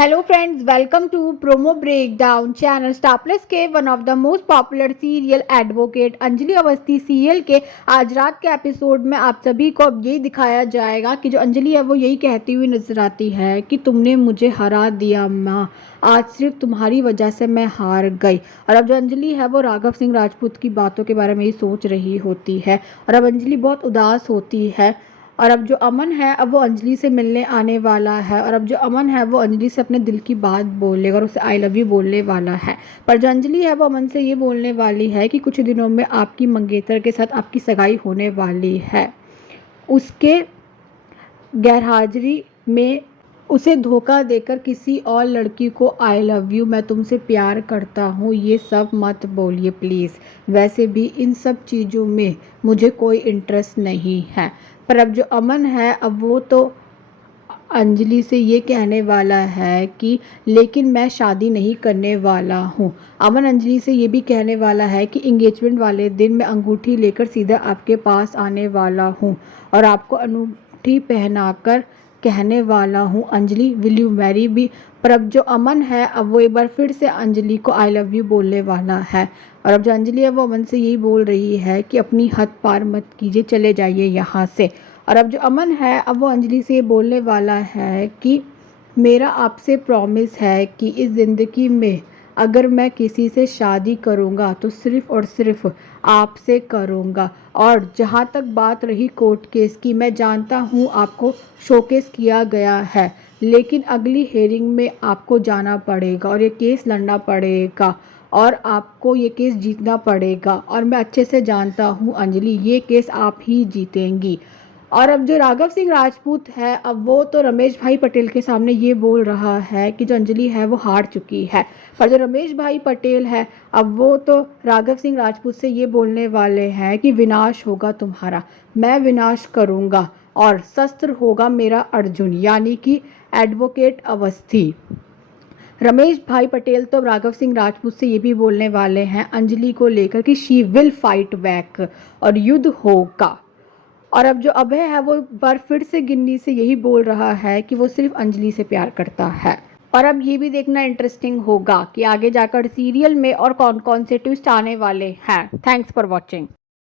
Hello friends, welcome to Promo Breakdown channel Star Plus के one of the most popular serial advocate Anjali Awasthi serial के आज रात के episode में आप सभी को अब यही दिखाया जाएगा कि जो अंजलि है वो यही कहती हुई नजर आती है कि तुमने मुझे हरा दिया माँ, आज सिर्फ तुम्हारी वजह से मैं हार गई। और अब जो अंजलि है वो राघव सिंह राजपूत की बातों के बारे में ही सोच रही होती है और अब अंजलि बहुत उदास होती है। और अब जो अमन है अब वो अंजलि से मिलने आने वाला है और अब जो अमन है वो अंजलि से अपने दिल की बात बोलेगा और उसे आई लव यू बोलने वाला है। पर जो अंजलि है वो अमन से ये बोलने वाली है कि कुछ दिनों में आपकी मंगेतर के साथ आपकी सगाई होने वाली है। उसके गैरहाजिरी में उसे धोखा देकर किसी और लड़की को आई लव यू, मैं तुमसे प्यार करता हूँ, ये सब मत बोलिए प्लीज़। वैसे भी इन सब चीज़ों में मुझे कोई इंटरेस्ट नहीं है। पर अब जो अमन है अब वो तो अंजलि से ये कहने वाला है कि लेकिन मैं शादी नहीं करने वाला हूँ। अमन अंजलि से ये भी कहने वाला है कि इंगेजमेंट वाले दिन मैं अंगूठी लेकर सीधा आपके पास आने वाला हूँ और आपको अंगूठी पहनाकर कहने वाला हूँ Anjali will you marry me. पर अब जो अमन है अब वो एक बार फिर से अंजलि को आई लव यू बोलने वाला है और अब जो अंजलि है वो अमन से यही बोल रही है कि अपनी हद पार मत कीजिए, चले जाइए यहाँ से। और अब जो अमन है अब वो अंजलि से ये बोलने वाला है कि मेरा आपसे प्रॉमिस है कि इस ज़िंदगी में अगर मैं किसी से शादी करूँगा तो सिर्फ़ और सिर्फ आपसे करूँगा। और जहाँ तक बात रही कोर्ट केस की, मैं जानता हूँ आपको शोकेस किया गया है, लेकिन अगली हेयरिंग में आपको जाना पड़ेगा और ये केस लड़ना पड़ेगा और आपको ये केस जीतना पड़ेगा। और मैं अच्छे से जानता हूँ अंजलि, ये केस आप ही जीतेंगी। और अब जो राघव सिंह राजपूत है अब वो तो रमेश भाई पटेल के सामने ये बोल रहा है कि जो अंजलि है वो हार चुकी है। पर जो रमेश भाई पटेल है अब वो तो राघव सिंह राजपूत से ये बोलने वाले हैं कि विनाश होगा तुम्हारा, मैं विनाश करूँगा और शस्त्र होगा मेरा अर्जुन, यानी कि एडवोकेट अवस्थी। रमेश भाई पटेल तो राघव सिंह राजपूत से ये भी बोलने वाले हैं अंजलि को लेकर कि शी विल फाइट बैक और युद्ध होगा। और अब जो अभय है वो एक बार फिर से गिन्नी से यही बोल रहा है कि वो सिर्फ अंजलि से प्यार करता है। और अब ये भी देखना इंटरेस्टिंग होगा कि आगे जाकर सीरियल में और कौन कौन से ट्विस्ट आने वाले हैं। Thanks for watching.